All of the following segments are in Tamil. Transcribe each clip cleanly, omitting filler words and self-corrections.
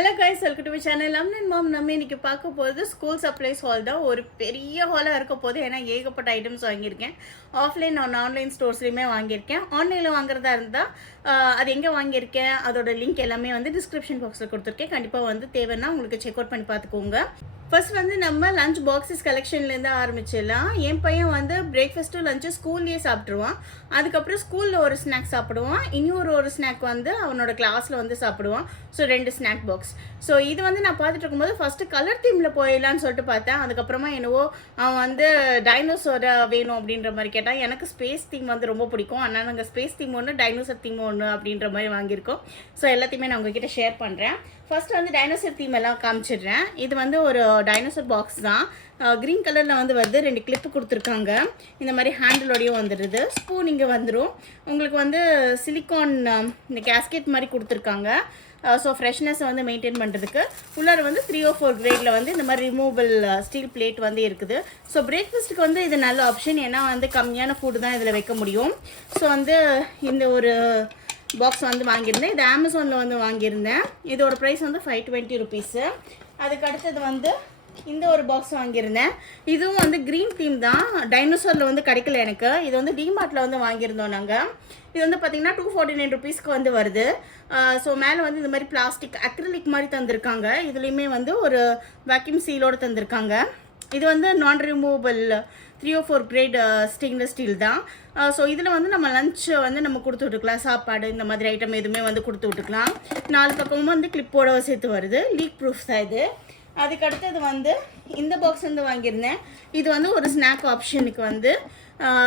Hello guys, welcome to my channel. நம்ம இன்னைக்கு பார்க்க போகிறது ஸ்கூல் சப்ளைஸ் ஹால் தான். ஒரு பெரிய ஹாலாக இருக்க போது, ஏன்னா ஏகப்பட்ட ஐட்டம்ஸ் வாங்கியிருக்கேன். ஆஃப்லைன் நான் ஆன்லைன் ஸ்டோர்ஸ்லையுமே வாங்கியிருக்கேன். ஆன்லைனில் வாங்குறதா இருந்தால் அது எங்கே வாங்கியிருக்கேன் அதோட லிங்க் எல்லாமே வந்து டிஸ்கிரிப்ஷன் பாக்ஸில் கொடுத்துருக்கேன். கண்டிப்பாக வந்து தேவைன்னா உங்களுக்கு செக் அவுட் பண்ணி பார்த்துக்கோங்க. ஃபர்ஸ்ட் வந்து நம்ம லஞ்ச் பாக்ஸஸ் கலெக்ஷன்லேருந்து ஆரம்பிச்சிடலாம். என் பையன் வந்து பிரேக்ஃபாஸ்ட்டு லஞ்சு ஸ்கூல்லேயே சாப்பிட்ருவான். அதுக்கப்புறம் ஸ்கூலில் ஒரு ஸ்நாக் சாப்பிடுவான். இன்னொரு ஸ்நாக் வந்து அவனோட கிளாஸில் வந்து சாப்பிடுவான். So 2 snack box. ஸோ இது வந்து நான் பார்த்துட்டு இருக்கும்போது ஃபஸ்ட்டு கலர் தீமில் போயிடலான்னு சொல்லிட்டு பார்த்தேன். அதுக்கப்புறமா என்னவோ அவன் வந்து டைனோசரை வேணும் அப்படின்ற மாதிரி கேட்டான். எனக்கு ஸ்பேஸ் தீம் வந்து ரொம்ப பிடிக்கும். ஆனால் நாங்கள் ஸ்பேஸ் தீம் ஒன்று, டைனோசர் தீம் ஒன்று அப்படின்ற மாதிரி வாங்கியிருக்கோம். ஸோ எல்லாத்தையுமே நான் உங்ககிட்ட ஷேர் பண்ணுறேன். ஃபர்ஸ்ட் வந்து டைனோசர் தீம் எல்லாம் காமிச்சிடுறேன். இது வந்து ஒரு டைனோசர் பாக்ஸ் தான். க்ரீன் கலரில் வந்து வருது. 2 கிளிப்பு கொடுத்துருக்காங்க. இந்த மாதிரி ஹேண்டிலோடையும் வந்துடுது. ஸ்பூன் இங்கே வந்துடும். உங்களுக்கு வந்து சிலிக்கான் இந்த கேஸ்கெட் மாதிரி கொடுத்துருக்காங்க. ஸோ ஃப்ரெஷ்னஸை வந்து மெயின்டைன் பண்ணுறதுக்கு உள்ளார வந்து 3 or 4 கிரேடில் வந்து இந்த மாதிரி ரிமூவபிள் ஸ்டீல் பிளேட் வந்து இருக்குது. ஸோ பிரேக்ஃபாஸ்ட்டுக்கு வந்து இது நல்ல ஆப்ஷன். ஏன்னா வந்து கம்மியான ஃபுட்டு தான் இதில் வைக்க முடியும். ஸோ வந்து இந்த ஒரு பாக்ஸ் வந்து வாங்கியிருந்தேன். இது அமேசானில் வந்து வாங்கியிருந்தேன். இதோட ப்ரைஸ் வந்து 520 ருபீஸு. அதுக்கு அடுத்தது வந்து இந்த ஒரு பாக்ஸ் வாங்கியிருந்தேன். இதுவும் வந்து க்ரீன் தீம் தான். டைனோசரில் வந்து கிடைக்கல எனக்கு. இது வந்து டிமார்ட்டில் வந்து வாங்கியிருந்தோம் நாங்கள். இது வந்து பார்த்திங்கன்னா 249 ருபீஸ்க்கு வந்து வருது. ஸோ மேலே வந்து இந்த மாதிரி பிளாஸ்டிக் அக்ரிலிக் மாதிரி தந்திருக்காங்க. இதுலேயுமே வந்து ஒரு வேக்யூம் சீலோடு தந்திருக்காங்க. இது வந்து நான் removable 3 or 4 great stainless steel தான். ஸோ இதில் வந்து நம்ம லஞ்சை வந்து நம்ம கொடுத்து விட்டுக்கலாம். சாப்பாடு இந்த மாதிரி ஐட்டம் எதுவுமே வந்து கொடுத்து விட்டுக்கலாம். 4 பக்கமும் வந்து கிளிப்போட சேர்த்து வருது. லீக் ப்ரூஃப் தான் இது. அதுக்கு அடுத்தது வந்து இந்த பாக்ஸ் வந்து வாங்கியிருந்தேன். இது வந்து ஒரு ஸ்நாக் ஆப்ஷனுக்கு வந்து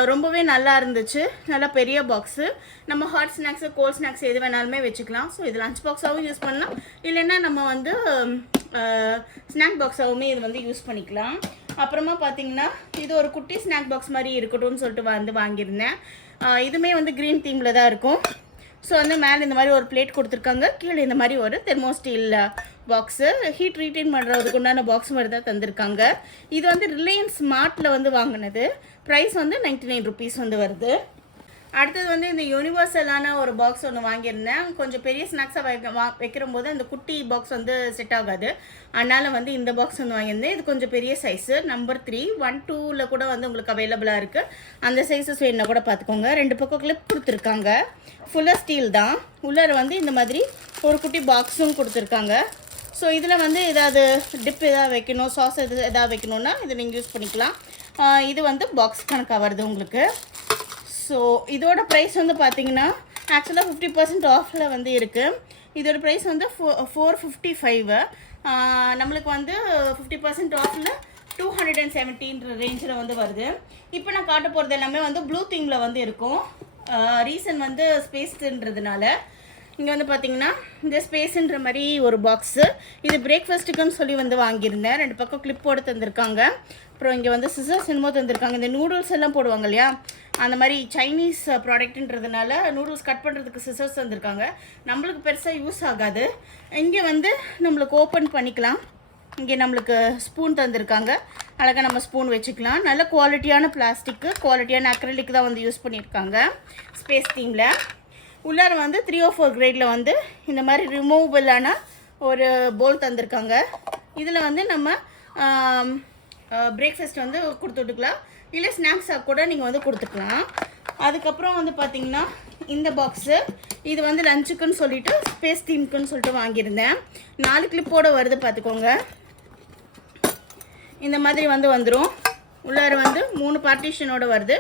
ரொம்பவே நல்லா இருந்துச்சு. நல்லா பெரிய பாக்ஸு. நம்ம ஹாட் ஸ்நாக்ஸு, கோல்ட் ஸ்நாக்ஸ் எது வேணாலுமே வச்சுக்கலாம். ஸோ இது லஞ்ச் பாக்ஸாகவும் யூஸ் பண்ணலாம். இல்லைன்னா நம்ம வந்து ஸ்நாக் பாக்ஸாகவுமே இது வந்து யூஸ் பண்ணிக்கலாம். அப்புறமா பார்த்தீங்கன்னா இது ஒரு குட்டி ஸ்நாக் பாக்ஸ் மாதிரி இருக்கட்டும்னு சொல்லிட்டு வந்து வாங்கியிருந்தேன். இதுவுமே வந்து க்ரீன் தீமில் தான் இருக்கும். ஸோ வந்து மேலே இந்த மாதிரி ஒரு பிளேட் கொடுத்துருக்காங்க. கீழே இந்த மாதிரி ஒரு தெர்மோஸ்டீல் பாக்ஸு, ஹீட் ரீட்டைன் பண்ணுறதுக்கு உண்டான பாக்ஸ் மாதிரி தான் தந்திருக்காங்க. இது வந்து ரிலையன்ஸ் ஸ்மார்ட்டில் வந்து வாங்கினது. ப்ரைஸ் வந்து 99 ருபீஸ் வந்து வருது. அடுத்தது வந்து இந்த யூனிவர்சலான ஒரு பாக்ஸ் ஒன்று வாங்கியிருந்தேன். கொஞ்சம் பெரிய ஸ்நாக்ஸாக வைக்கிற போது அந்த குட்டி பாக்ஸ் வந்து செட் ஆகாது. அதனால் வந்து இந்த பாக்ஸ் வந்து வாங்கியிருந்தேன். இது கொஞ்சம் பெரிய சைஸு, நம்பர் 3, 1, 2ல் கூட வந்து உங்களுக்கு அவைலபிளாக இருக்குது. அந்த சைஸஸ் வேணுன்னா கூட பார்த்துக்கோங்க. 2 பக்கம் கிளிப் கொடுத்துருக்காங்க. ஃபுல்லாக ஸ்டீல் தான். உள்ளார வந்து இந்த மாதிரி ஒரு குட்டி பாக்ஸும் கொடுத்துருக்காங்க. ஸோ இதில் வந்து ஏதாவது டிப் எதாவது வைக்கணும், சாஸ் எதாவது வைக்கணுன்னா இதை நீங்கள் யூஸ் பண்ணிக்கலாம். இது வந்து பாக்ஸ் கணக்காக வருது உங்களுக்கு. ஸோ இதோட ப்ரைஸ் வந்து பார்த்தீங்கன்னா ஆக்சுவலாக 50% ஆஃபில் வந்து இருக்குது. இதோட ப்ரைஸ் வந்து 455. நம்மளுக்கு வந்து 50% ஆஃபில் 270 ரேஞ்சில் வந்து வருது. இப்போ நான் காட்ட போகிறது எல்லாமே வந்து ப்ளூ தீமில் வந்து இருக்கும். ரீசன் வந்து ஸ்பேஸ்ன்றதுனால இங்கே வந்து பார்த்தீங்கன்னா இந்த ஸ்பேஸுன்ற மாதிரி ஒரு பாக்ஸு. இது பிரேக்ஃபாஸ்ட்டுக்குன்னு சொல்லி வந்து வாங்கியிருந்தேன். 2 பக்கம் கிளிப்போடு தந்திருக்காங்க. அப்புறம் இங்கே வந்து சிசர்ஸ் என்னமோ தந்திருக்காங்க. இந்த நூடுல்ஸ் எல்லாம் போடுவாங்க இல்லையா, அந்த மாதிரி சைனீஸ் ப்ராடக்ட்டுன்றதுனால நூடுல்ஸ் கட் பண்ணுறதுக்கு சிசர்ஸ் தந்திருக்காங்க. நம்மளுக்கு பெருசாக யூஸ் ஆகாது. இங்கே வந்து நம்மளுக்கு ஓப்பன் பண்ணிக்கலாம். இங்கே நம்மளுக்கு ஸ்பூன் தந்திருக்காங்க. அழகாக நம்ம ஸ்பூன் வச்சுக்கலாம். நல்ல குவாலிட்டியான பிளாஸ்டிக்கு, குவாலிட்டியான அக்ரிலிக் தான் வந்து யூஸ் பண்ணியிருக்காங்க ஸ்பேஸ் தீமில். உள்ளார வந்து 3 or 4 கிரேடில் வந்து இந்த மாதிரி ரிமூவபிளான ஒரு போல் தந்திருக்காங்க. இதில் வந்து நம்ம பிரேக்ஃபாஸ்ட் வந்து கொடுத்து விட்டுக்கலாம். இல்லை ஸ்நாக்ஸாக கூட நீங்கள் வந்து கொடுத்துக்கலாம். அதுக்கப்புறம் வந்து பார்த்திங்கன்னா இந்த பாக்ஸு, இது வந்து லஞ்சுக்குன்னு சொல்லிவிட்டு ஸ்பேஸ் தீமுக்குன்னு சொல்லிட்டு வாங்கியிருந்தேன். 4 கிளிப்போடு வருது பார்த்துக்கோங்க. இந்த மாதிரி வந்து வந்துடும். உள்ளார வந்து 3 பார்ட்டிஷனோடு வருது.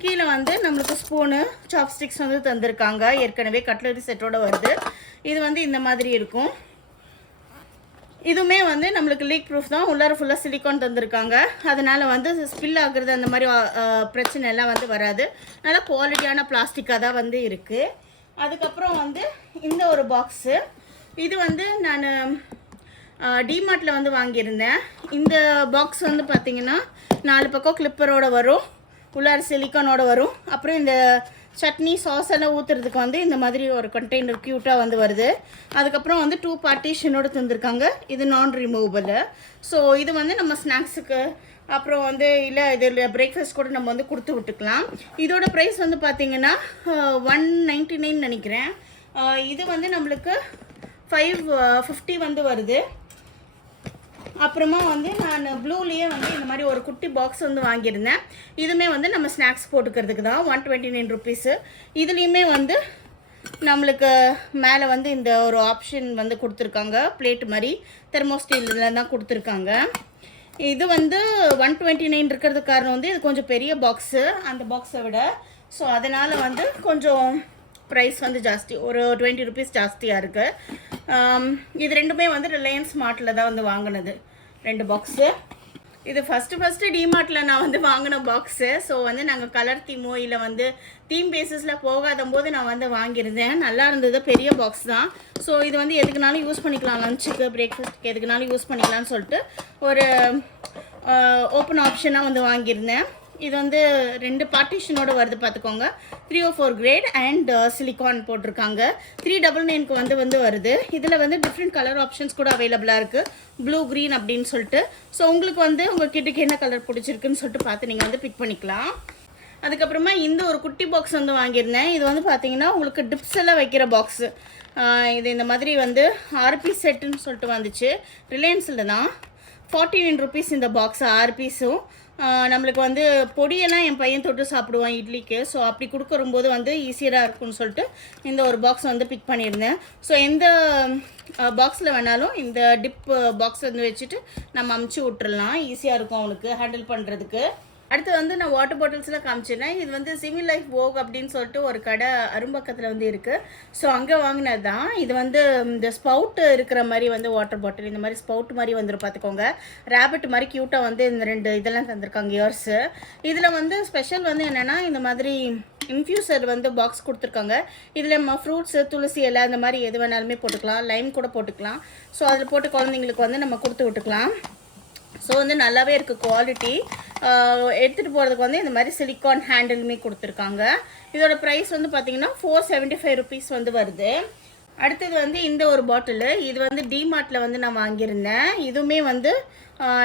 கீழே வந்து நம்மளுக்கு ஸ்பூனு, சாப்ஸ்டிக்ஸ் வந்து தந்திருக்காங்க. ஏற்கனவே கட்லரி செட்டோடு வருது. இது வந்து இந்த மாதிரி இருக்கும். இதுவுமே வந்து நம்மளுக்கு லீக் ப்ரூஃப் தான். உள்ளார ஃபுல்லாக சிலிக்கான் தந்திருக்காங்க. அதனால் வந்து ஸ்பில் ஆகுறது அந்த மாதிரி பிரச்சனை எல்லாம் வந்து வராது. நல்லா குவாலிட்டியான பிளாஸ்டிக்காக தான் வந்து இருக்குது. அதுக்கப்புறம் வந்து இந்த ஒரு பாக்ஸு, இது வந்து நான் டிமார்ட்டில் வந்து வாங்கியிருந்தேன். இந்த பாக்ஸ் வந்து பார்த்திங்கன்னா 4 பக்கம் கிளிப்பரோடு வரும். உள்ளார சிலிக்கானோடு வரும். அப்புறம் இந்த சட்னி சாஸ் எல்லாம் ஊற்றுறதுக்கு வந்து இந்த மாதிரி ஒரு கண்டெய்னர் க்யூட்டாக வந்து வருது. அதுக்கப்புறம் வந்து 2 பார்ட்டிஷனோடு தந்திருக்காங்க. இது நான் ரிமூவபிள். ஸோ இது வந்து நம்ம ஸ்நாக்ஸுக்கு அப்புறம் வந்து இல்லை இதில் பிரேக்ஃபாஸ்ட் கூட நம்ம வந்து கொடுத்து விட்டுக்கலாம். இதோட ப்ரைஸ் வந்து பார்த்திங்கன்னா 199 நினைக்கிறேன். இது வந்து நம்மளுக்கு 550 வந்து வருது. அப்புறமா வந்து நான் ப்ளூலேயே வந்து இந்த மாதிரி ஒரு குட்டி பாக்ஸ் வந்து வாங்கியிருந்தேன். இதுவுமே வந்து நம்ம ஸ்நாக்ஸ் போட்டுக்கிறதுக்கு தான் 129 ருபீஸு. இதுலேயுமே வந்து நம்மளுக்கு மேலே வந்து இந்த ஒரு ஆப்ஷன் வந்து கொடுத்துருக்காங்க, பிளேட் மாதிரி தெர்மோஸ்டீலில் தான் கொடுத்துருக்காங்க. இது வந்து 129 இருக்கிறது காரணம் வந்து இது கொஞ்சம் பெரிய பாக்ஸு அந்த பாக்ஸை விட. ஸோ அதனால் வந்து கொஞ்சம் ப்ரைஸ் வந்து ஜாஸ்தி, ஒரு 20 ருபீஸ் ஜாஸ்தியாக இருக்குது. இது ரெண்டுமே வந்து ரிலையன்ஸ் ஸ்மார்ட்டில் தான் வந்து வாங்கினது 2 பாக்ஸு. இது ஃபஸ்ட்டு டிமார்ட்டில் நான் வந்து வாங்கின பாக்ஸு. ஸோ வந்து நாங்கள் கலர் தீமோ இல்லை வந்து தீம் பேஸஸில் போகாத போது நான் வந்து வாங்கியிருந்தேன். நல்லா இருந்தது, பெரிய பாக்ஸ் தான். ஸோ இது வந்து எதுக்குனாலும் யூஸ் பண்ணிக்கலாம், லஞ்சுக்கு பிரேக்ஃபாஸ்ட்டுக்கு எதுக்குனாலும் யூஸ் பண்ணிக்கலாம்னு சொல்லிட்டு ஒரு ஓப்பன் ஆப்ஷனாக வந்து வாங்கியிருந்தேன். இது வந்து 2 பார்ட்டிஷனோட வருது பார்த்துக்கோங்க. 304 கிரேட் அண்ட் சிலிக்கான் போட்டிருக்காங்க. 399க்கு வந்து வருது. இதில் வந்து டிஃப்ரெண்ட் கலர் ஆப்ஷன்ஸ் கூட அவைலபிளாக இருக்குது, ப்ளூ க்ரீன் அப்படின்னு சொல்லிட்டு. ஸோ உங்களுக்கு வந்து உங்கள் கிட்டக்கு என்ன கலர் பிடிச்சிருக்குன்னு சொல்லிட்டு பார்த்து நீங்கள் வந்து பிக் பண்ணிக்கலாம். அதுக்கப்புறமா இந்த ஒரு குட்டி பாக்ஸ் வந்து வாங்கியிருந்தேன். இது வந்து பார்த்தீங்கன்னா உங்களுக்கு டிப்ஸ் எல்லாம் வைக்கிற பாக்ஸு. இது இந்த மாதிரி வந்து ஆர்பி செட்டுன்னு சொல்லிட்டு வந்துச்சு, ரிலையன்ஸில் தான். 49 ருபீஸ் இந்த பாக்ஸ் 6 பீஸும். நம்மளுக்கு வந்து பொடியெல்லாம் என் பையன் தொட்டு சாப்பிடுவான் இட்லிக்கு. ஸோ அப்படி கொடுக்கும்போது வந்து ஈஸியராக இருக்கும்னு சொல்லிட்டு இந்த ஒரு பாக்ஸ் வந்து பிக் பண்ணியிருந்தேன். ஸோ எந்த பாக்ஸில் வேணாலும் இந்த டிப் பாக்ஸ் வந்து வச்சுட்டு நம்ம அமுச்சு விட்டுறலாம், ஈஸியாக இருக்கும் அவனுக்கு ஹேண்டில் பண்ணுறதுக்கு. அடுத்து வந்து நான் வாட்டர் பாட்டில்ஸ்லாம் காமிச்சிருந்தேன். இது வந்து சிவில் லைஃப் வோக் அப்படின்னு சொல்லிட்டு ஒரு கடை அரும்பக்கத்தில் வந்து இருக்குது. ஸோ அங்கே வாங்கினது தான். இது வந்து இந்த ஸ்பவுட் இருக்கிற மாதிரி வந்து வாட்டர் பாட்டில், இந்த மாதிரி ஸ்பவுட் மாதிரி வந்துடும் பார்த்துக்கோங்க. ரேபிட் மாதிரி க்யூட்டாக வந்து இந்த 2 இதெல்லாம் தந்திருக்காங்க இயர்ஸு. இதில் வந்து ஸ்பெஷல் வந்து என்னென்னா இந்த மாதிரி இன்ஃப்யூசர் வந்து பாக்ஸ் கொடுத்துருக்காங்க. இதில் நம்ம ஃப்ரூட்ஸு, துளசி இலை அந்த மாதிரி எது வேணாலுமே போட்டுக்கலாம், லைம் கூட போட்டுக்கலாம். ஸோ அதில் போட்டு குழந்தைங்களுக்கு வந்து நம்ம கொடுத்து விட்டுக்கலாம். ஸோ வந்து நல்லாவே இருக்குது குவாலிட்டி. எடுத்துகிட்டு போகிறதுக்கு வந்து இந்த மாதிரி சிலிக்கான் ஹேண்டிலுமே கொடுத்துருக்காங்க. இதோட ப்ரைஸ் வந்து பார்த்திங்கன்னா 475 ருபீஸ் வந்து வருது. அடுத்தது வந்து இந்த ஒரு பாட்டிலு, இது வந்து டிமார்ட்டில் வந்து நான் வாங்கியிருந்தேன். இதுவுமே வந்து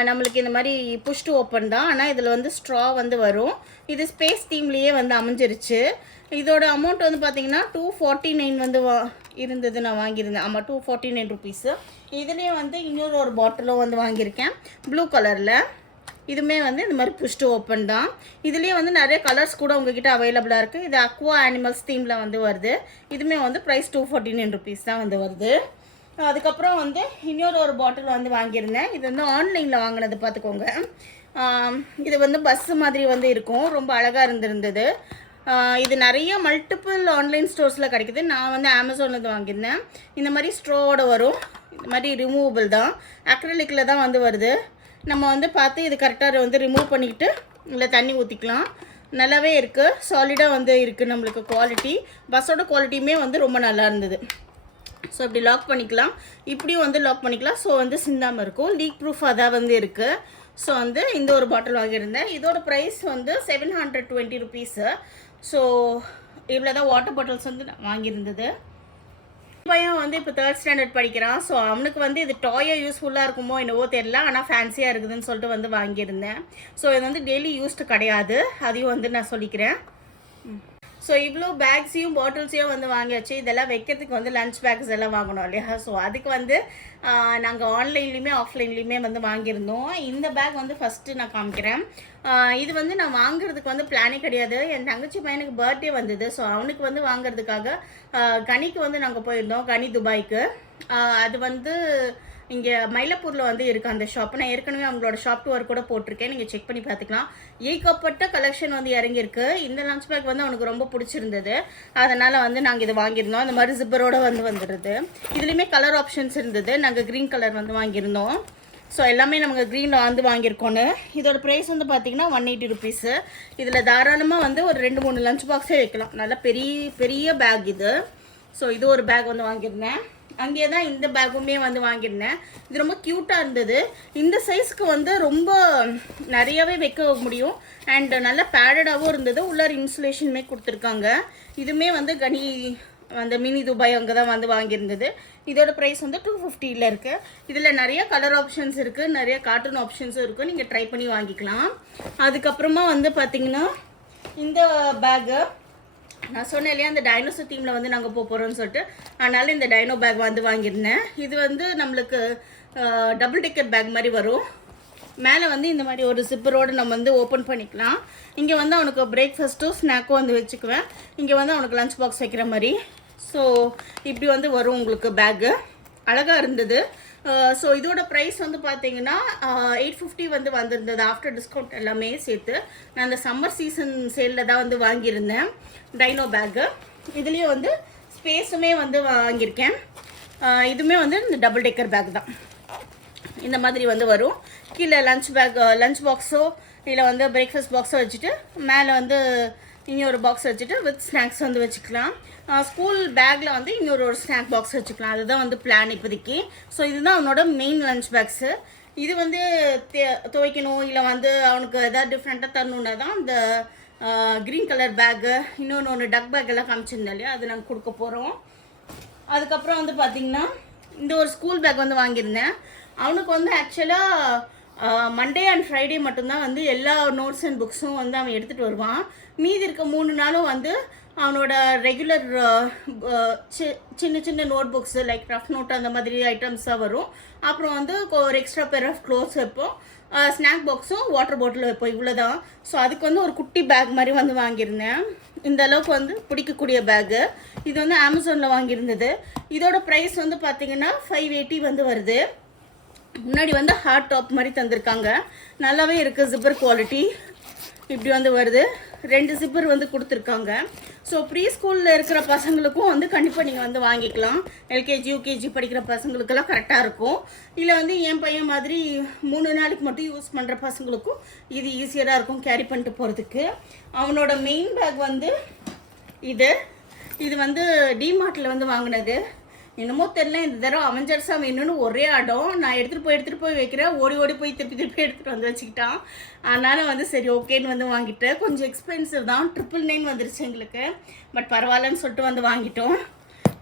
நம்மளுக்கு இந்த மாதிரி புஷ் டு ஓப்பன் தான், ஆனால் இதில் வந்து ஸ்ட்ரா வந்து வரும். இது ஸ்பேஸ் தீம்லேயே வந்து அமைஞ்சிருச்சு. இதோட அமௌண்ட் வந்து பார்த்திங்கன்னா 249 வந்து இருந்தது, நான் வாங்கியிருந்தேன். ஆமாம், 249 ருபீஸு. இதுலேயே வந்து இன்னொரு ஒரு பாட்டிலும் வந்து வாங்கியிருக்கேன் ப்ளூ கலரில். இதுவுமே வந்து இந்த மாதிரி புஷ் டு ஓப்பன் தான். இதுலேயே வந்து நிறைய கலர்ஸ் கூட உங்ககிட்ட அவைலபிளாக இருக்குது. இது அக்வா அனிமல்ஸ் தீமில் வந்து வருது. இதுவுமே வந்து ப்ரைஸ் 249 ருபீஸ் தான் வந்து வருது. அதுக்கப்புறம் வந்து இன்னொரு ஒரு பாட்டில் வந்து வாங்கியிருந்தேன். இது வந்து ஆன்லைனில் வாங்கினது பார்த்துக்கோங்க. இது வந்து பஸ்ஸு மாதிரி வந்து இருக்கும், ரொம்ப அழகாக இருந்திருந்தது. இது நிறைய மல்டிபிள் ஆன்லைன் ஸ்டோர்ஸில் கிடைக்குது. நான் வந்து அமேசானில் வாங்கியிருந்தேன். இந்த மாதிரி ஸ்ட்ரோவோட வரும், இந்த மாதிரி ரிமூவபிள் தான், அக்ரலிக்கில் தான் வந்து வருது. நம்ம வந்து பார்த்து இது கரெக்டாக வந்து ரிமூவ் பண்ணிக்கிட்டு இல்லை தண்ணி ஊற்றிக்கலாம். நல்லாவே இருக்குது, சாலிடாக வந்து இருக்குது நம்மளுக்கு குவாலிட்டி. பஸ்ஸோட குவாலிட்டியுமே வந்து ரொம்ப நல்லா இருந்தது. ஸோ இப்படி லாக் பண்ணிக்கலாம், இப்படியும் வந்து லாக் பண்ணிக்கலாம். ஸோ வந்து சிந்தாமல் இருக்கும், லீக் ப்ரூஃபாக தான் வந்து இருக்குது. ஸோ வந்து இந்த ஒரு பாட்டில் வாங்கியிருந்தேன். இதோட ப்ரைஸ் வந்து 720 ருபீஸு. ஸோ இவ்வளோ தான் வாட்டர் பாட்டில்ஸ் வந்து நான் வாங்கியிருந்தது. பையன் வந்து இப்போ 3rd ஸ்டாண்டர்ட் படிக்கிறான். ஸோ அவனுக்கு வந்து இது டாயாக யூஸ்ஃபுல்லாக இருக்குமோ என்னவோ தெரியல, ஆனால் ஃபேன்சியாக இருக்குதுன்னு சொல்லிட்டு வந்து வாங்கியிருந்தேன். ஸோ இது வந்து டெய்லி யூஸ்டு கிடையாது, அதையும் வந்து நான் சொல்லிக்கிறேன். ஸோ இவ்வளோ பேக்ஸையும் பாட்டில்ஸையும் வந்து வாங்கியாச்சு. இதெல்லாம் வைக்கிறதுக்கு வந்து லஞ்ச் பேக்ஸ் எல்லாம் வாங்கணும் இல்லையா. ஸோ அதுக்கு வந்து நாங்கள் ஆன்லைன்லேயுமே ஆஃப்லைன்லேயுமே வந்து வாங்கியிருந்தோம். இந்த பேக் வந்து ஃபஸ்ட்டு நான் காமிக்கிறேன். இது வந்து நான் வாங்குறதுக்கு வந்து பிளானே கிடையாது. என் தங்கச்சி பையனுக்கு பர்த்டே வந்தது. ஸோ அவனுக்கு வந்து வாங்குறதுக்காக கனிக்கு வந்து நாங்கள் போயிருந்தோம், கனி துபாய்க்கு. அது வந்து இங்கே மயிலப்பூரில் வந்து இருக்குது அந்த ஷாப். நான் ஏற்கனவே அவங்களோட ஷாப் டூர் கூட போட்டிருக்கேன், நீங்கள் செக் பண்ணி பார்த்துக்கலாம். ஏகப்பட்ட கலெக்ஷன் வந்து இறங்கியிருக்கு. இந்த லஞ்ச் பேக் வந்து அவனுக்கு ரொம்ப பிடிச்சிருந்தது, அதனால் வந்து நாங்கள் இதை வாங்கியிருந்தோம். அந்த மாதிரி ஜிப்பரோடு வந்து வந்துடுது. இதுலேயுமே கலர் ஆப்ஷன்ஸ் இருந்தது. நாங்கள் க்ரீன் கலர் வந்து வாங்கியிருந்தோம். ஸோ எல்லாமே நமக்கு க்ரீனில் வந்து வாங்கியிருக்கோன்னு. இதோட ப்ரைஸ் வந்து பார்த்திங்கன்னா 180 ருபீஸு. இதில் தாராளமாக வந்து ஒரு 2-3 லஞ்ச் பாக்ஸே வைக்கலாம். நல்லா பெரிய பெரிய பேக் இது. ஸோ இது ஒரு பேக் வந்து வாங்கியிருந்தேன். அங்கே தான் இந்த பேக்குமே வந்து வாங்கியிருந்தேன். இது ரொம்ப க்யூட்டாக இருந்தது. இந்த சைஸ்க்கு வந்து ரொம்ப நிறையவே வைக்க முடியும். அண்ட் நல்லா பேடடாகவும் இருந்தது. உள்ளார இன்சுலேஷனுமே கொடுத்துருக்காங்க. இதுவுமே வந்து கனி அந்த மினி துபாய் அங்கே தான் வந்து வாங்கியிருந்தது. இதோட ப்ரைஸ் வந்து 250 இருக்குது. இதில் நிறைய கலர் ஆப்ஷன்ஸ் இருக்குது, நிறைய கார்ட்டூன் ஆப்ஷன்ஸும் இருக்குது. நீங்கள் ட்ரை பண்ணி வாங்கிக்கலாம். அதுக்கப்புறமா வந்து பார்த்திங்கன்னா இந்த பேக்கு நான் சொன்னேன் இல்லையா அந்த டைனோசர் தீமில் வந்து நாங்கள் போகிறோம்னு சொல்லிட்டு, அதனால் இந்த டைனோ பேக் வந்து வாங்கியிருந்தேன். இது வந்து நம்மளுக்கு டபுள் டெக்கர் பேக் மாதிரி வரும். மேலே வந்து இந்த மாதிரி ஒரு ஜிப்பரோடு நம்ம வந்து ஓப்பன் பண்ணிக்கலாம். இங்கே வந்து அவனுக்கு பிரேக்ஃபாஸ்ட்டும் ஸ்நாக்கும் வந்து வச்சுக்குவேன். இங்கே வந்து அவனுக்கு லஞ்ச் பாக்ஸ் வைக்கிற மாதிரி. ஸோ இப்படி வந்து வரும் உங்களுக்கு பேக்கு. அழகாக இருந்தது. ஸோ இதோட ப்ரைஸ் வந்து பார்த்தீங்கன்னா 850 வந்து வந்திருந்தது ஆஃப்டர் டிஸ்கவுண்ட் எல்லாமே சேர்த்து. நான் அந்த சம்மர் சீசன் சேலில் தான் வந்து வாங்கியிருந்தேன் டைனோ பேக்கு. இதுலேயே வந்து ஸ்பேஸுமே வந்து வாங்கியிருக்கேன். இதுவுமே வந்து இந்த டபுள் டெக்கர் பேக் தான். இந்த மாதிரி வந்து வரும். கீழே லஞ்ச் பாக்ஸோ இல்லை வந்து பிரேக்ஃபாஸ்ட் பாக்ஸோ வச்சுட்டு மேலே வந்து இன்னொரு பாக்ஸ் வச்சுட்டு வித் ஸ்நாக்ஸ் வந்து வச்சுக்கலாம். ஸ்கூல் பேக்கில் வந்து இன்னொரு ஸ்நாக் பாக்ஸ் வச்சுக்கலாம். அதுதான் வந்து பிளான் இப்போதைக்கு. ஸோ இதுதான் அவனோட மெயின் லஞ்ச் பேக்ஸு. இது வந்து துவைக்கணும் இல்லை வந்து அவனுக்கு எதாவது டிஃப்ரெண்ட்டாக தரணுன்னா தான் இந்த க்ரீன் கலர் பேக்கு, இன்னொன்று டக் பேக் எல்லாம் காமிச்சிருந்தேன் இல்லையா, அது நாங்கள் கொடுக்க போகிறோம். அதுக்கப்புறம் வந்து பார்த்திங்கன்னா இந்த ஒரு ஸ்கூல் பேக் வந்து வாங்கியிருந்தேன். அவனுக்கு வந்து ஆக்சுவலாக மண்டே அண்ட் ஃப்ரைடே மட்டும்தான் வந்து எல்லா நோட்ஸ் அண்ட் புக்ஸும் வந்து அவன் எடுத்துகிட்டு வருவான். மீதி இருக்க 3 நாளும் வந்து அவனோட ரெகுலர் சின்ன சின்ன notebooks like rough note அந்த மாதிரி ஐட்டம்ஸாக வரும். அப்புறம் வந்து ஒரு எக்ஸ்ட்ரா பேர் ஆஃப் க்ளோத்ஸ் வைப்போம், ஸ்நாக் பாக்ஸும் வாட்டர் பாட்டில் வைப்போம். இவ்வளோதான். ஸோ அதுக்கு வந்து ஒரு குட்டி பேக் மாதிரி வந்து வாங்கியிருந்தேன். இந்த அளவுக்கு வந்து பிடிக்கக்கூடிய பேக்கு. இது வந்து அமேசானில் வாங்கியிருந்தது. இதோட ப்ரைஸ் வந்து பார்த்திங்கன்னா 580 வந்து வருது. முன்னாடி வந்து ஹார்ட் டாப் மாதிரி தந்திருக்காங்க. நல்லாவே இருக்குது. ஜிப்பர் குவாலிட்டி இப்படி வந்து வருது. 2 ஜிப்பர் வந்து கொடுத்துருக்காங்க. ஸோ ப்ரீ ஸ்கூலில் இருக்கிற பசங்களுக்கும் வந்து கண்டிப்பாக நீங்கள் வந்து வாங்கிக்கலாம். எல்கேஜி யூகேஜி படிக்கிற பசங்களுக்கெல்லாம் கரெக்டாக இருக்கும். இல்லை வந்து என் பையன் மாதிரி 3 நாளைக்கு மட்டும் யூஸ் பண்ணுற பசங்களுக்கும் இது ஈஸியராக இருக்கும் கேரி பண்ணிட்டு போகிறதுக்கு. அவனோட மெயின் பேக் வந்து இது வந்து டிமார்ட்டில் வந்து வாங்கினது. என்னமோ தெரியல, இந்த தடவை அவெஞ்சர்ஸாக வேணும்னு ஒரே ஆடம். நான் எடுத்துகிட்டு போய் வைக்கிறேன். ஓடி போய் திருப்பி எடுத்துகிட்டு வந்து வச்சுக்கிட்டான். அதனால் வந்து சரி ஓகேன்னு வந்து வாங்கிட்டேன். கொஞ்சம் எக்ஸ்பென்சிவ் தான், 999 வந்துருச்சு எங்களுக்கு. பட் பரவாயில்லன்னு சொல்லிட்டு வந்து வாங்கிட்டோம்.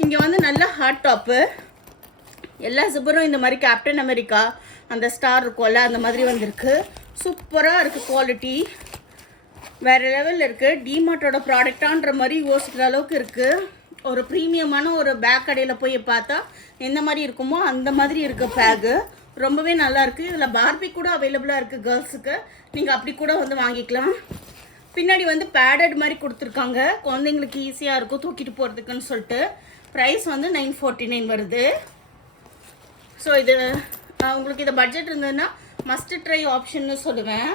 இங்கே வந்து நல்ல ஹாட் டாப்பு. எல்லா ஜிப்பரும் இந்த மாதிரி கேப்டன் அமெரிக்கா அந்த ஸ்டார் இருக்கும்ல அந்த மாதிரி வந்திருக்கு. சூப்பராக இருக்குது. குவாலிட்டி வேறு லெவலில் இருக்குது. டிமார்ட்டோட ப்ராடக்டான்ற மாதிரி யோசிக்கிற அளவுக்கு இருக்குது. ஒரு ப்ரீமியமான ஒரு பேக் கடையில் போய் பார்த்தா எந்த மாதிரி இருக்குமோ அந்த மாதிரி இருக்க பேக்கு ரொம்பவே நல்லாயிருக்கு. இதில் பார்பி கூட அவைலபிளாக இருக்குது கேர்ள்ஸுக்கு. நீங்கள் அப்படி கூட வந்து வாங்கிக்கலாம். பின்னாடி வந்து பேடட் மாதிரி கொடுத்துருக்காங்க. குழந்தைங்களுக்கு ஈஸியாக இருக்கும் தூக்கிட்டு போகிறதுக்குன்னு சொல்லிட்டு. ப்ரைஸ் வந்து 949 வருது. ஸோ இது உங்களுக்கு இந்த பட்ஜெட் இருந்ததுன்னா மஸ்ட் ட்ரை ஆப்ஷன்னு சொல்லுவேன்.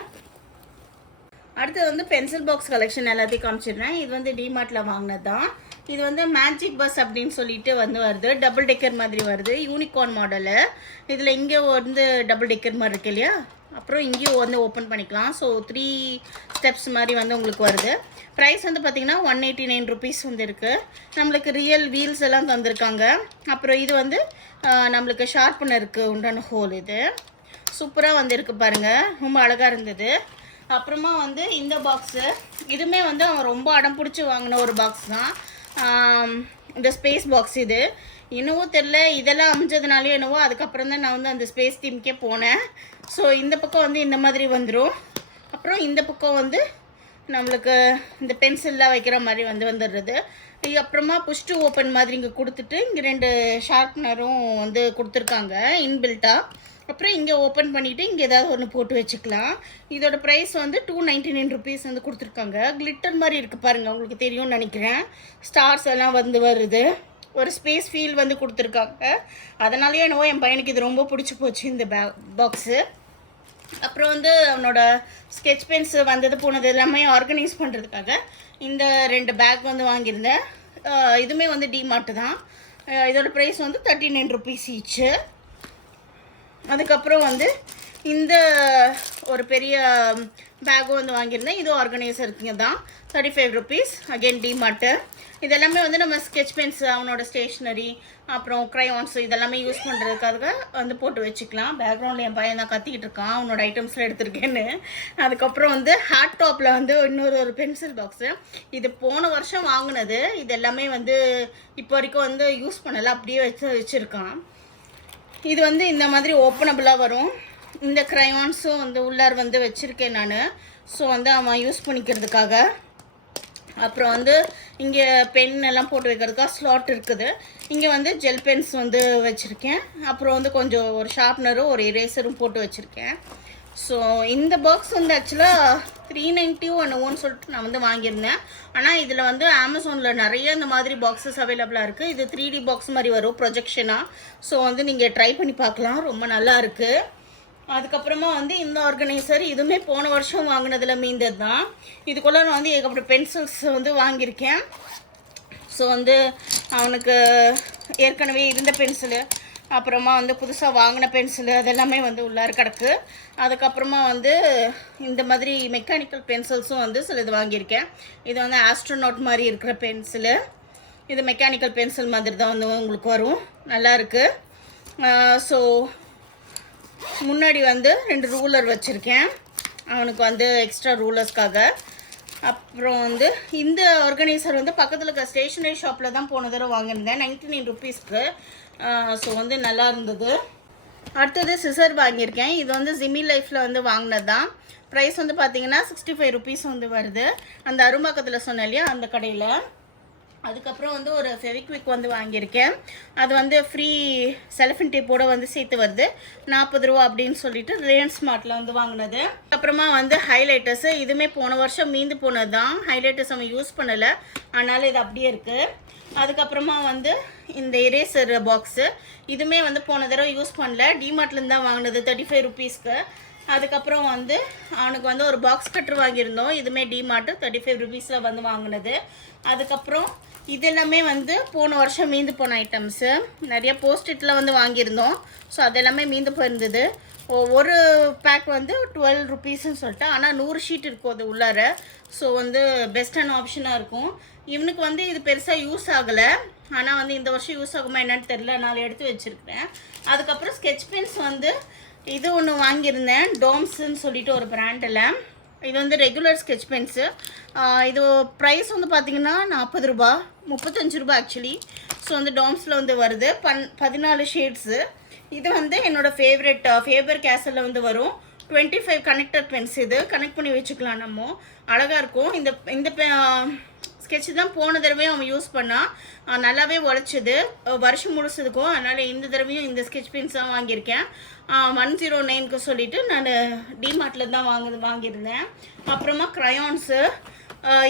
அடுத்து வந்து பென்சில் பாக்ஸ் கலெக்ஷன் எல்லாத்தையும் காமிச்சிடுறேன். இது வந்து டிமார்ட்டில் வாங்கினது தான். இது வந்து மேஜிக் பஸ் அப்படின்னு சொல்லிட்டு வந்து வருது. டபுள் டெக்கர் மாதிரி வருது. Unicorn model. இதில் இங்கே வந்து டபுள் டெக்கர் மாதிரி இருக்கு இல்லையா, அப்புறம் இங்கேயும் வந்து ஓப்பன் பண்ணிக்கலாம். ஸோ 3 ஸ்டெப்ஸ் மாதிரி வந்து உங்களுக்கு வருது. ப்ரைஸ் வந்து பார்த்திங்கன்னா 189 ருபீஸ் வந்து இருக்குது. நம்மளுக்கு ரியல் வீல்ஸ் எல்லாம் தந்திருக்காங்க. அப்புறம் இது வந்து நம்மளுக்கு ஷார்ப்பனருக்கு உண்டான ஹோல். இது சூப்பராக வந்து இருக்குது பாருங்கள், ரொம்ப அழகாக இருந்தது. அப்புறமா வந்து இந்த பாக்ஸு, இதுவுமே வந்து அவன் ரொம்ப அடம் பிடிச்சி வாங்கின ஒரு பாக்ஸ் தான். இந்த ஸ்பேஸ் பாக்ஸ். இது என்னவோ தெரில, இதெல்லாம் அமைஞ்சதுனாலே என்னவோ அதுக்கப்புறம் தான் நான் வந்து அந்த ஸ்பேஸ் தீம்க்கே போனேன். ஸோ இந்த பக்கம் வந்து இந்த மாதிரி வந்துடும். அப்புறம் இந்த பக்கம் வந்து நம்மளுக்கு இந்த பென்சில்லாம் வைக்கிற மாதிரி வந்து வந்துடுறது. இது அப்புறமா புஷ் டு ஓப்பன் மாதிரி இங்கே கொடுத்துட்டு இங்கே 2 ஷார்ப்னரும் வந்து கொடுத்துருக்காங்க இன்பில்ட்டாக. அப்புறம் இங்கே ஓப்பன் பண்ணிவிட்டு இங்கே ஏதாவது ஒன்று போட்டு வச்சுக்கலாம். இதோட ப்ரைஸ் வந்து 299 ருபீஸ் வந்து கொடுத்துருக்காங்க. கிளிட்டர் மாதிரி இருக்குது பாருங்கள், உங்களுக்கு தெரியும்னு நினைக்கிறேன். ஸ்டார்ஸ் எல்லாம் வந்து வருது. ஒரு ஸ்பேஸ் ஃபீல் வந்து கொடுத்துருக்காங்க. அதனாலேயே என்னவோ என் பையனுக்கு இது ரொம்ப பிடிச்சி போச்சு இந்த பாக்ஸு. அப்புறம் வந்து அவனோட ஸ்கெட்ச் பென்ஸ் வந்தது போனது எல்லாமே ஆர்கனைஸ் பண்ணுறதுக்காக இந்த 2 பேக் வந்து வாங்கியிருந்தேன். இதுவுமே வந்து டிமார்ட் தான். இதோட ப்ரைஸ் வந்து 39 ருபீஸ் ஈச்சு. அதுக்கப்புறம் வந்து இந்த ஒரு பெரிய பேக்கும் வந்து வாங்கியிருந்தேன். இது ஆர்கனைசருக்குங்க தான், 35 ருபீஸ். அகெயின் டிமார்ட்டு. இதெல்லாமே வந்து நம்ம ஸ்கெட்ச் பென்ஸ், அவனோட ஸ்டேஷ்னரி, அப்புறம் க்ரையான்ஸ் இதெல்லாமே யூஸ் பண்ணுறதுக்காக வந்து போட்டு வச்சுக்கலாம். பேக்ரவுண்டில் என் பையன் தான் கத்திக்கிட்டு இருக்கான் அவனோட ஐட்டம்ஸில் எடுத்திருக்கேன்னு. அதுக்கப்புறம் வந்து ஹாட் டாப்பில் வந்து இன்னொரு பென்சில் பாக்ஸு. இது போன வருஷம் வாங்கினது. இது எல்லாமே வந்து இப்போ வரைக்கும் வந்து யூஸ் பண்ணலை, அப்படியே வச்சுருக்கான். இது வந்து இந்த மாதிரி ஓப்பனபிளாக வரும். இந்த க்ரையான்ஸும் வந்து உள்ளார் வந்து வச்சுருக்கேன் நான். ஸோ வந்து அவன் யூஸ் பண்ணிக்கிறதுக்காக. அப்புறம் வந்து இங்கே பென் எல்லாம் போட்டு வைக்கிறதுக்காக ஸ்லாட் இருக்குது. இங்கே வந்து ஜெல் பென்ஸ் வந்து வச்சுருக்கேன். அப்புறம் வந்து கொஞ்சம் ஒரு ஷார்ப்னரும் ஒரு இரேசரும் போட்டு வச்சுருக்கேன். ஸோ இந்த பாக்ஸ் வந்து ஆக்சுவலாக 390 ஒன்று சொல்லிட்டு நான் வந்து வாங்கியிருந்தேன். ஆனால் இதில் வந்து அமேசானில் நிறைய இந்த மாதிரி பாக்ஸஸ் அவைலபிளாக இருக்குது. இது 3D பாக்ஸ் மாதிரி வரும் ப்ரொஜெக்ஷனாக. ஸோ வந்து நீங்கள் ட்ரை பண்ணி பார்க்கலாம், ரொம்ப நல்லா இருக்குது. அதுக்கப்புறமா வந்து இந்த ஆர்கனைசர் இதுவுமே போன வருஷம் வாங்கினதில் மீந்தது தான். இதுக்குள்ளே நான் வந்து ஏகப்பட்ட பென்சில்ஸ் வந்து வாங்கியிருக்கேன். ஸோ வந்து அவனுக்கு ஏற்கனவே இருந்த பென்சிலு, அப்புறமா வந்து புதுசாக வாங்கின பென்சிலு அதெல்லாமே வந்து உள்ளார கிடக்கு. அதுக்கப்புறமா வந்து இந்த மாதிரி மெக்கானிக்கல் பென்சில்ஸும் வந்து சிலது வாங்கியிருக்கேன். இது வந்து ஆஸ்ட்ரோநாட் மாதிரி இருக்கிற பென்சிலு. இது மெக்கானிக்கல் பென்சில் மாதிரி தான் வந்து உங்களுக்கு வரும், நல்லாயிருக்கு. ஸோ முன்னாடி வந்து 2 ரூலர் வச்சுருக்கேன் அவனுக்கு வந்து எக்ஸ்ட்ரா ரூலர்ஸ்க்காக. அப்புறம் வந்து இந்த ஆர்கனைசர் வந்து பக்கத்தில் இருக்க ஸ்டேஷ்னரி ஷாப்பில் தான் போன தடவை வாங்கியிருந்தேன், 99 ருபீஸ்க்கு. ஸோ வந்து நல்லா இருந்தது. அடுத்தது சிசர் வாங்கியிருக்கேன். இது வந்து ஜிமி லைஃப்பில் வந்து வாங்கினது தான். ப்ரைஸ் வந்து பார்த்திங்கன்னா 65 ருபீஸ் வந்து வருது, அந்த அரும்பாக்கத்தில் சொன்னேன் இல்லையா அந்த கடையில். அதுக்கப்புறம் வந்து ஒரு ஃபெவிக்விக் வந்து வாங்கியிருக்கேன். அது வந்து ஃப்ரீ செலஃபின் டேப்போடு வந்து சேர்த்து வருது, 40 ரூபா அப்படின்னு சொல்லிட்டு ரிலையன்ஸ் ஸ்மார்ட்டில் வந்து வாங்கினது. அப்புறமா வந்து ஹைலைட்டர்ஸு, இதுவுமே போன வருஷம் மீந்து போனது தான். ஹைலைட்டர்ஸ் நம்ம யூஸ் பண்ணலை, அதனால் இது அப்படியே இருக்குது. அதுக்கப்புறமா வந்து இந்த இரேசர் பாக்ஸு, இதுவுமே வந்து போன தடவை யூஸ் பண்ணல, டிமார்ட்லேருந்து தான் வாங்கினது 35 ருபீஸ்க்கு. அதுக்கப்புறம் வந்து அவனுக்கு வந்து ஒரு பாக்ஸ் கட்டர் வாங்கியிருந்தோம், இதுவுமே டிமார்ட்டு 35 ருபீஸில் வந்து வாங்கினது. அதுக்கப்புறம் இதெல்லாமே வந்து போன வருஷம் மீந்து போன ஐட்டம்ஸு, நிறைய போஸ்டிட்டில் வந்து வாங்கியிருந்தோம். ஸோ அதெல்லாமே மீந்து போயிருந்தது. ஒரு பேக் வந்து 12 ருபீஸ்ன்னு சொல்லிட்டு, ஆனால் 100 ஷீட் இருக்கும் அது உள்ளார. ஸோ வந்து பெஸ்ட்டான ஆப்ஷனாக இருக்கும். இவனுக்கு வந்து இது பெருசாக யூஸ் ஆகலை, ஆனால் வந்து இந்த வருஷம் யூஸ் ஆகுமா என்னன்னு தெரில, நான் எடுத்து வச்சுருக்கிறேன். அதுக்கப்புறம் ஸ்கெட்ச் பென்ஸ் வந்து இது ஒன்று வாங்கியிருந்தேன், டோம்ஸுன்னு சொல்லிட்டு ஒரு பிராண்டில். இது வந்து ரெகுலர் ஸ்கெட்ச் பென்ஸு. இது ப்ரைஸ் வந்து பார்த்திங்கன்னா 40 ரூபா, 35 ரூபா ஆக்சுவலி. ஸோ வந்து டோம்ஸில் வந்து வருது 14 ஷேட்ஸு. இது வந்து என்னோடய ஃபேவரெட் ஃபேபர் கேசலில் வந்து வரும் 25 கனெக்டர் பென்ஸ். இது கனெக்ட் பண்ணி வச்சுக்கலாம், நம்ம அழகாக இருக்கும். இந்த ஸ்கெட்சு தான் போன தடவையும் அவன் யூஸ் பண்ணால் நல்லாவே உழைச்சிது, வருஷம் முழுசதுக்கும். அதனால் இந்த தடவையும் இந்த ஸ்கெட்ச் பென்ஸ் தான் வாங்கியிருக்கேன். 109க்கு சொல்லிவிட்டு நான் டிமார்ட்டில் தான் வாங்கியிருந்தேன். அப்புறமா க்ரையான்ஸு,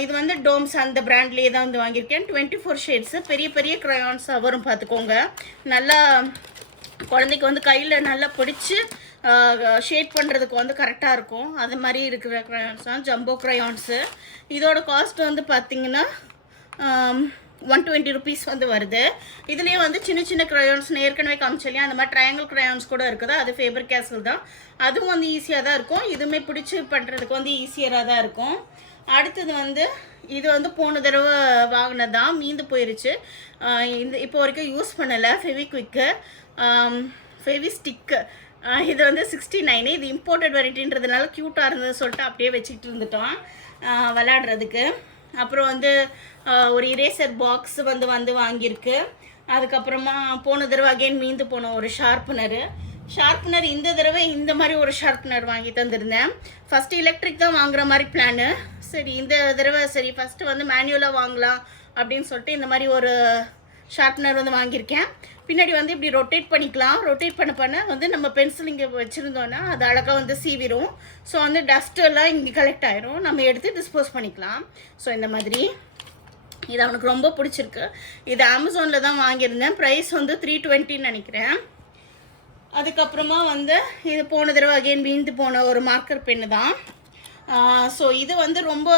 இது வந்து டோம்ஸ் அந்த பிராண்ட்லேயே தான் வந்து வாங்கியிருக்கேன். 24 ஷேட்ஸு, பெரிய பெரிய க்ரையான்ஸாக வரும் பார்த்துக்கோங்க. நல்லா குழந்தைக்கு வந்து கையில் நல்லா பிடிச்சி ஷேட் பண்ணுறதுக்கு வந்து கரெக்டாக இருக்கும். அது மாதிரி இருக்கிற க்ரையான்ஸ் தான் ஜம்போ க்ரையான்ஸு. இதோட காஸ்ட் வந்து பார்த்திங்கன்னா 120 ருபீஸ் வந்து வருது. இதுலேயே வந்து சின்ன சின்ன க்ரையான்ஸ் ஏற்கனவே காமிச்சலையா, அந்த மாதிரி ட்ரையாங்கிள் க்ரையான்ஸ் கூட இருக்குது, அது ஃபேபர் கேசல் தான். அதுவும் வந்து ஈஸியாக தான் இருக்கும், இதுவுமே பிடிச்சி பண்ணுறதுக்கு வந்து ஈஸியராக தான் இருக்கும். அடுத்தது வந்து இது வந்து போன தடவை வாங்கினது தான், மீந்து போயிடுச்சு. இப்போ வரைக்கும் யூஸ் பண்ணலை. ஃபெவிக்விக்கு ஃபெவிஸ்டிக்கு, இது வந்து 69. இது இம்போர்ட்டட் வெரைட்டின்றதுனால க்யூட்டாக இருந்தது சொல்லிட்டு அப்படியே வச்சுக்கிட்டு இருந்துட்டோம் விளையாடுறதுக்கு. அப்புறம் வந்து ஒரு இரேசர் பாக்ஸ் வந்து வாங்கியிருக்கு. அதுக்கப்புறமா போன தடவை அகெயின் மீந்து போன ஒரு ஷார்ப்னர் இந்த தடவை இந்த மாதிரி ஒரு ஷார்ப்னர் வாங்கி தந்துருந்தேன். ஃபஸ்ட்டு எலக்ட்ரிக் தான் வாங்குற மாதிரி பிளானு. சரி இந்த தடவை சரி ஃபஸ்ட்டு வந்து மேனுவலாக வாங்கலாம் அப்படின்னு சொல்லிட்டு இந்த மாதிரி ஒரு ஷார்ப்னர் வந்து வாங்கியிருக்கேன். பின்னாடி வந்து இப்படி ரொட்டேட் பண்ணிக்கலாம். ரொட்டேட் பண்ண வந்து நம்ம பென்சில் இங்கே வச்சுருந்தோன்னா அது அழகாக வந்து சீவிரும். ஸோ வந்து டஸ்ட்டெல்லாம் இங்கே கலெக்ட் ஆகிரும், நம்ம எடுத்து டிஸ்போஸ் பண்ணிக்கலாம். ஸோ இந்த மாதிரி இது அவனுக்கு ரொம்ப பிடிச்சிருக்கு. இது அமேசானில் தான் வாங்கியிருந்தேன். ப்ரைஸ் வந்து 320 நினைக்கிறேன். அதுக்கப்புறமா வந்து இது போன தடவை அகெயின் வீழ்ந்து போன ஒரு மார்க்கர் பென்னு தான். ஸோ இது வந்து ரொம்ப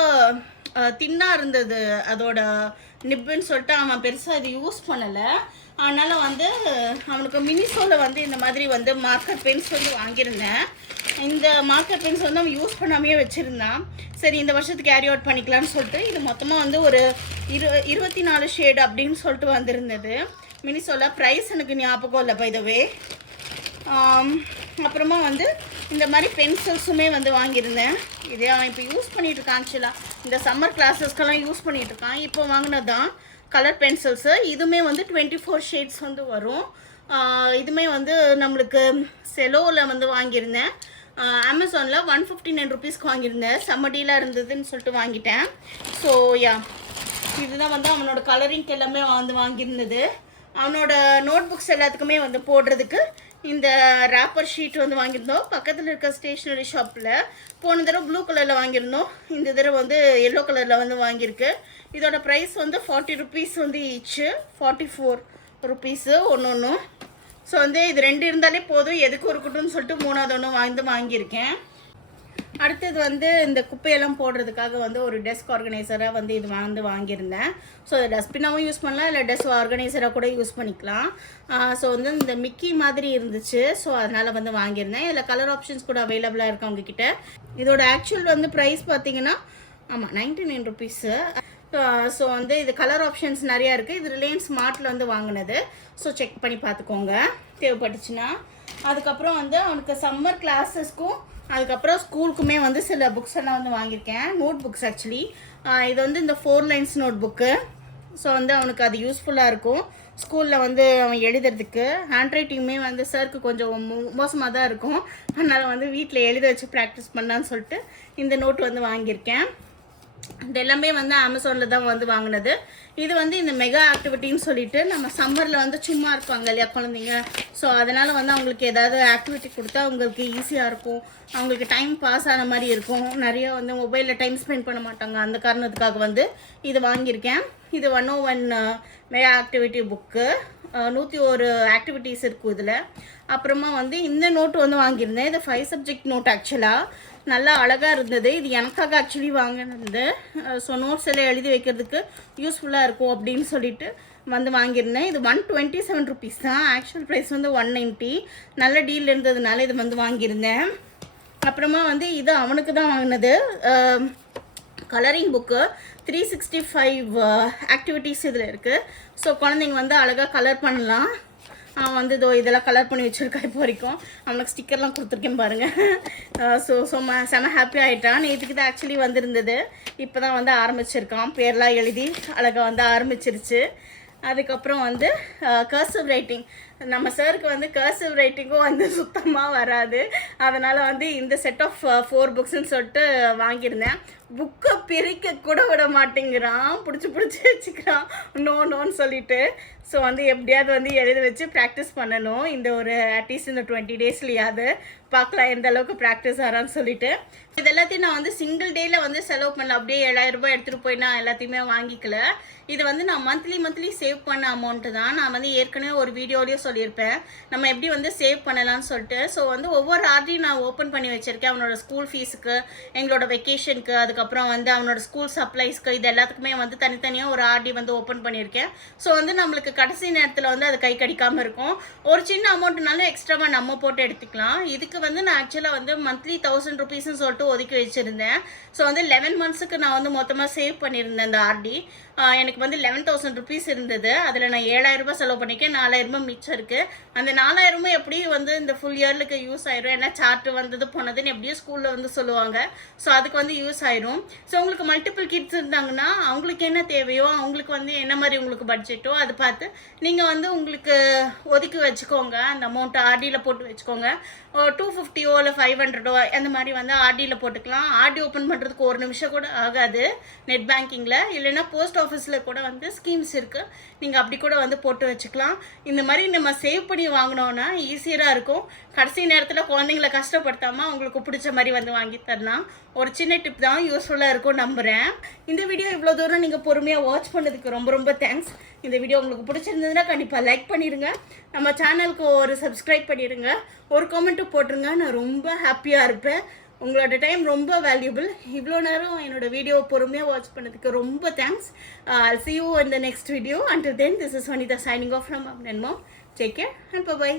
தின்னாக இருந்தது அதோட நிப்புன்னு சொல்லிட்டு அவன் பெருசாக இது யூஸ் பண்ணலை. அதனால் வந்து அவனுக்கு மினிசோவில் வந்து இந்த மாதிரி வந்து மார்க்கர் பென்ஸ் வந்து வாங்கியிருந்தேன். இந்த மார்க்கர் பென்ஸ் வந்து அவன் யூஸ் பண்ணாமையே வச்சுருந்தான். சரி இந்த வருஷத்துக்கு கேரி அவுட் பண்ணிக்கலான்னு சொல்லிட்டு இது மொத்தமாக வந்து ஒரு 24 ஷேடு அப்படின்னு சொல்லிட்டு வந்திருந்தது மினிசோவில். ப்ரைஸ் எனக்கு ஞாபகம் இல்லை பை த வே. அப்புறமா வந்து இந்த மாதிரி பென்சில்ஸுமே வந்து வாங்கியிருந்தேன். இதே அவன் இப்போ யூஸ் பண்ணிகிட்ருக்கான். ஆக்சுவலாக இந்த சம்மர் கிளாஸஸ்க்கெல்லாம் யூஸ் பண்ணிகிட்ருக்கான். இப்போ வாங்கினது தான் கலர் பென்சில்ஸு. இதுவுமே வந்து 24 ஷேட்ஸ் வந்து வரும். இதுவுமே வந்து நம்மளுக்கு செலோவில் வந்து வாங்கியிருந்தேன். அமேசானில் 159 ருபீஸ்க்கு வாங்கியிருந்தேன். செம்ம டீலாக இருந்ததுன்னு சொல்லிட்டு வாங்கிட்டேன். ஸோ யா, இதுதான் வந்து அவனோட கலரிங் எல்லாமே வாங்கியிருந்தது. அவனோட நோட் புக்ஸ் எல்லாத்துக்குமே வந்து போடுறதுக்கு இந்த ரேப்பர் ஷீட் வந்து வாங்கியிருந்தோம். பக்கத்தில் இருக்க ஸ்டேஷ்னரி ஷாப்பில் போன தடவை ப்ளூ கலரில் வாங்கியிருந்தோம். இந்த தடவை வந்து எல்லோ கலரில் வந்து வாங்கியிருக்கு. இதோட ப்ரைஸ் வந்து 40 ருபீஸ் வந்து ஈச்சு, 44 ருபீஸு ஒன்று. ஸோ வந்து இது 2 இருந்தாலே போதும், எதுக்கு ஒரு குட்டுன்னு சொல்லிட்டு 3வது ஒன்று வாங்கியிருக்கேன். அடுத்தது வந்து இந்த குப்பையெல்லாம் போடுறதுக்காக வந்து ஒரு டெஸ்க் ஆர்கனைசராக வந்து இது வாங்கியிருந்தேன். ஸோ அதை டஸ்ட்பினாகவும் யூஸ் பண்ணலாம், இல்லை டெஸ்க் ஆர்கனைசராக கூட யூஸ் பண்ணிக்கலாம். ஸோ வந்து இந்த மிக்கி மாதிரி இருந்துச்சு. ஸோ அதனால் வந்து வாங்கியிருந்தேன். இதில் கலர் ஆப்ஷன்ஸ் கூட அவைலபிளாக இருக்குது அவங்கக்கிட்ட. இதோட ஆக்சுவல் வந்து ப்ரைஸ் பார்த்தீங்கன்னா 99 ருபீஸு. ஸோ வந்து இது கலர் ஆப்ஷன்ஸ் நிறையா இருக்குது. இது ரிலையன்ஸ் ஸ்மார்ட்டில் வந்து வாங்கினது. ஸோ செக் பண்ணி பார்த்துக்கோங்க தேவைப்பட்டுச்சுன்னா. அதுக்கப்புறம் வந்து அவனுக்கு சம்மர் கிளாஸஸ்க்கும் அதுக்கப்புறம் ஸ்கூலுக்குமே வந்து சில புக்ஸ் எல்லாம் வந்து வாங்கியிருக்கேன். Notebooks actually. இது வந்து இந்த 4 லைன்ஸ் நோட் புக்கு. ஸோ வந்து அவனுக்கு அது யூஸ்ஃபுல்லாக இருக்கும் ஸ்கூலில் வந்து அவன் எழுதுறதுக்கு. ஹேண்ட் ரைட்டிங்குமே வந்து சாருக்கு கொஞ்சம் மோசமாக தான் இருக்கும். அதனால் வந்து வீட்டில் எழுத வச்சு ப்ராக்டிஸ் பண்ணான்னு சொல்லிட்டு இந்த நோட் வந்து வாங்கியிருக்கேன். இது எல்லாமே வந்து அமேசானில் தான் வந்து வாங்கினது. இது வந்து இந்த மெகா ஆக்டிவிட்டின்னு சொல்லிட்டு நம்ம சம்மரில் வந்து சும்மா இருப்பாங்க இல்லையா குழந்தைங்க. ஸோ அதனால் வந்து அவங்களுக்கு ஏதாவது ஆக்டிவிட்டி கொடுத்தா அவங்களுக்கு ஈஸியாக இருக்கும், அவங்களுக்கு டைம் பாஸ் ஆன மாதிரி இருக்கும். நிறைய வந்து மொபைலில் டைம் ஸ்பெண்ட் பண்ண மாட்டாங்க. அந்த காரணத்துக்காக வந்து இது வாங்கியிருக்கேன். இது 101 மெகா ஆக்டிவிட்டி புக்கு. 101 ஆக்டிவிட்டீஸ் இருக்கும் இதில். அப்புறமா வந்து இந்த நோட்டு வந்து வாங்கியிருந்தேன். இது 5 சப்ஜெக்ட் நோட். ஆக்சுவலாக நல்லா அழகாக இருந்தது. இது எனக்காக ஆக்சுவலி வாங்கினது. ஸோ நோட்ஸ் எல்லாம் எழுதி வைக்கிறதுக்கு யூஸ்ஃபுல்லாக இருக்கும் அப்படின்னு சொல்லிட்டு வந்து வாங்கியிருந்தேன். இது 127 ருபீஸ் தான். ஆக்சுவல் ப்ரைஸ் வந்து 190. நல்ல டீல் இருந்ததுனால இது வந்து வாங்கியிருந்தேன். அப்புறமா வந்து இது அவனுக்கு தான் வாங்கினது. கலரிங் புக்கு 365 ஆக்டிவிட்டீஸ் இதில் இருக்குது. ஸோ குழந்தைங்க வந்து அழகாக கலர் பண்ணலாம். அவன் வந்து இதெல்லாம் கலர் பண்ணி வச்சுருக்கா. இப்போ வரைக்கும் அவனுக்கு ஸ்டிக்கர்லாம் கொடுத்துருக்கேன் பாருங்கள். ஸோ செம ஹாப்பி ஆகிட்டான். நேற்றுக்கு தான் ஆக்சுவலி வந்திருந்தது. இப்போ தான் வந்து ஆரம்பிச்சிருக்கான். பேர்லாம் எழுதி அழகாக வந்து ஆரம்பிச்சிருச்சு. அதுக்கப்புறம் வந்து கர்சிவ் ரைட்டிங். நம்ம சாருக்கு வந்து கர்சிவ் ரைட்டிங்கும் வந்து சுத்தமாக வராது. அதனால் வந்து இந்த செட் ஆஃப் 4 புக்ஸ்ன்னு சொல்லிட்டு வாங்கியிருந்தேன். புக்கை பிரிக்க கூட விட மாட்டேங்கிறான், பிடிச்சி வச்சுக்கிறான் நோன்னு சொல்லிட்டு. ஸோ வந்து எப்படியாவது வந்து எழுத வச்சு ப்ராக்டிஸ் பண்ணணும். இந்த ஒரு அட்லீஸ்ட் இந்த 20 டேஸ்லையாவது பார்க்கலாம் எந்த அளவுக்கு ப்ராக்டிஸ் ஆகிறான்னு சொல்லிட்டு. இது எல்லாத்தையும் நான் வந்து சிங்கிள் டேயில் வந்து செலவு பண்ணல. அப்படியே 7000 ரூபாய் எடுத்துகிட்டு போய் நான் எல்லாத்தையுமே வாங்கிக்கல. இது வந்து நான் மந்த்லி சேவ் பண்ண அமௌண்ட்டு தான். நான் வந்து ஏற்கனவே ஒரு வீடியோலேயே சொல்லியிருப்பேன் நம்ம எப்படி வந்து சேவ் பண்ணலாம்னு சொல்லிட்டு. ஸோ வந்து ஒவ்வொரு ஆர்டியும் நான் ஓப்பன் பண்ணி வச்சுருக்கேன். அவனோட ஸ்கூல் ஃபீஸுக்கு, எங்களோட வெக்கேஷனுக்கு, அதுக்கப்புறம் வந்து அவனோட ஸ்கூல் சப்ளைஸ்க்கு, இது எல்லாத்துக்குமே வந்து தனித்தனியாக ஒரு ஆர்டி வந்து ஓப்பன் பண்ணியிருக்கேன். ஸோ வந்து நம்மளுக்கு கடைசி நேரத்தில் வந்து அது கை கடிக்காமல் இருக்கும். ஒரு சின்ன அமௌண்ட்னாலும் எக்ஸ்ட்ராவாக நம்ம போட்டு எடுத்துக்கலாம். இதுக்கு வந்து நான் ஆக்சுவலாக வந்து மந்த்லி 1000 ருபீஸ்ன்னு சொல்லிட்டு ஒதுக்கி வச்சுருந்தேன். ஸோ வந்து 11 மந்த்ஸுக்கு நான் வந்து மொத்தமாக சேவ் பண்ணியிருந்தேன் இந்த ஆர்டி. எனக்கு வந்து 11,000 ருபீஸ் இருந்தது. அதில் நான் 7000 ரூபாய் செலவு பண்ணிக்கேன். 4000 ரூபாய் மிச்சம் இருக்குது. அந்த 4000 ரூபாய் எப்படியும் வந்து இந்த ஃபுல் இயர்லுக்கு யூஸ் ஆயிரும். ஏன்னா சார்ட்டு வந்தது போனதுன்னு எப்படியும் ஸ்கூலில் வந்து சொல்லுவாங்க. ஸோ அதுக்கு வந்து யூஸ் ஆயிரும். ஸோ உங்களுக்கு மல்டிபிள் கிட்ஸ் இருந்தாங்கன்னா அவங்களுக்கு என்ன தேவையோ, அவங்களுக்கு வந்து என்ன மாதிரி உங்களுக்கு பட்ஜெட்டோ அது பார்த்து நீங்கள் வந்து உங்களுக்கு ஒதுக்கி வச்சுக்கோங்க. அந்த அமௌண்ட்டை ஆர்டியில் போட்டு வச்சுக்கோங்க. 250 இல்லை 500 அந்த மாதிரி வந்து ஆர்டியில் போட்டுக்கலாம். ஆர்டி ஓப்பன் பண்ணுறதுக்கு 1 நிமிஷம் கூட ஆகாது நெட் பேங்கிங்கில். இல்லைன்னா போஸ்ட் ஆஃபீஸில் கூட வந்து ஸ்கீம்ஸ் இருக்குது, நீங்கள் அப்படி கூட வந்து போட்டு வச்சுக்கலாம். இந்த மாதிரி நம்ம சேவ் பண்ணி வாங்கினோன்னா ஈஸியாக இருக்கும். கடைசி நேரத்தில் குழந்தைங்களை கஷ்டப்படுத்தாமல் அவங்களுக்கு பிடிச்ச மாதிரி வந்து வாங்கி தரலாம். ஒரு சின்ன டிப் தான், யூஸ்ஃபுல்லாக இருக்கும் நம்புகிறேன். இந்த வீடியோ இவ்வளோ தூரம் நீங்கள் பொறுமையாக வாட்ச் பண்ணதுக்கு ரொம்ப தேங்க்ஸ். இந்த வீடியோ உங்களுக்கு பிடிச்சிருந்ததுன்னா கண்டிப்பாக லைக் பண்ணிடுங்க. நம்ம சேனலுக்கு ஒரு சப்ஸ்கிரைப் பண்ணிடுங்க. ஒரு கமெண்ட்டும் போட்டுருங்க. நான் ரொம்ப ஹாப்பியாக இருப்பேன். உங்களோட டைம் ரொம்ப வேல்யூபிள். இவ்வளோ நேரம் என்னோட வீடியோ பொறுமையாக வாட்ச் பண்ணதுக்கு ரொம்ப thanks. I'll see you in the next video. Until then, this is Vanitha signing off from Mom and Mom. Take care and bye-bye.